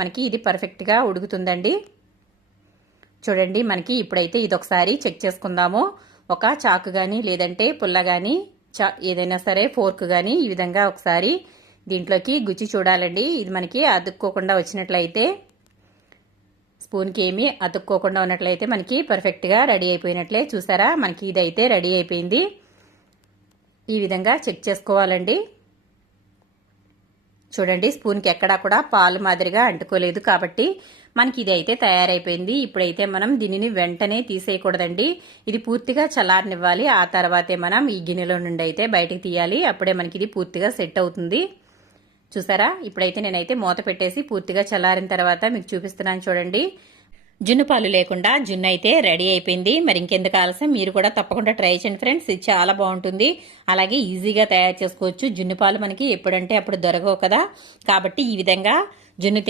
మనకి ఇది పర్ఫెక్ట్గా ఉడుకుతుందండి. చూడండి, మనకి ఇప్పుడైతే ఇది ఒకసారి చెక్ చేసుకుందాము. ఒక చాకు కానీ లేదంటే పుల్ల కానీ ఏదైనా సరే ఫోర్క్ కానీ ఈ విధంగా ఒకసారి దీంట్లోకి గుచ్చి చూడాలండి. ఇది మనకి అతుక్కోకుండా వచ్చినట్లయితే, స్పూన్కి ఏమీ అతుక్కోకుండా ఉన్నట్లయితే మనకి పర్ఫెక్ట్గా రెడీ అయిపోయినట్లే. చూసారా, మనకి ఇదైతే రెడీ అయిపోయింది. ఈ విధంగా చెక్ చేసుకోవాలండి. చూడండి, స్పూన్కి ఎక్కడా కూడా పాలు మాదిరిగా అంటుకోలేదు కాబట్టి మనకి ఇది అయితే తయారైపోయింది. ఇప్పుడైతే మనం దీనిని వెంటనే తీసేయకూడదండి. ఇది పూర్తిగా చల్లారనివ్వాలి. ఆ తర్వాతే మనం ఈ గిన్నెలో నుండి అయితే బయటకు తీయాలి. అప్పుడే మనకి ఇది పూర్తిగా సెట్ అవుతుంది. చూసారా, ఇప్పుడైతే నేనైతే మూత పెట్టేసి పూర్తిగా చల్లారిన తర్వాత మీకు చూపిస్తున్నాను. చూడండి, జున్ను పాలు లేకుండా జున్ను అయితే రెడీ అయిపోయింది. మరి ఇంకెందుకు ఆలస్యం, మీరు కూడా తప్పకుండా ట్రై చేయండి ఫ్రెండ్స్. ఇది చాలా బాగుంటుంది. అలాగే ఈజీగా తయారు చేసుకోవచ్చు. జున్ను పాలు మనకి ఎప్పుడంటే అప్పుడు దొరకవు కదా, కాబట్టి ఈ విధంగా జున్ను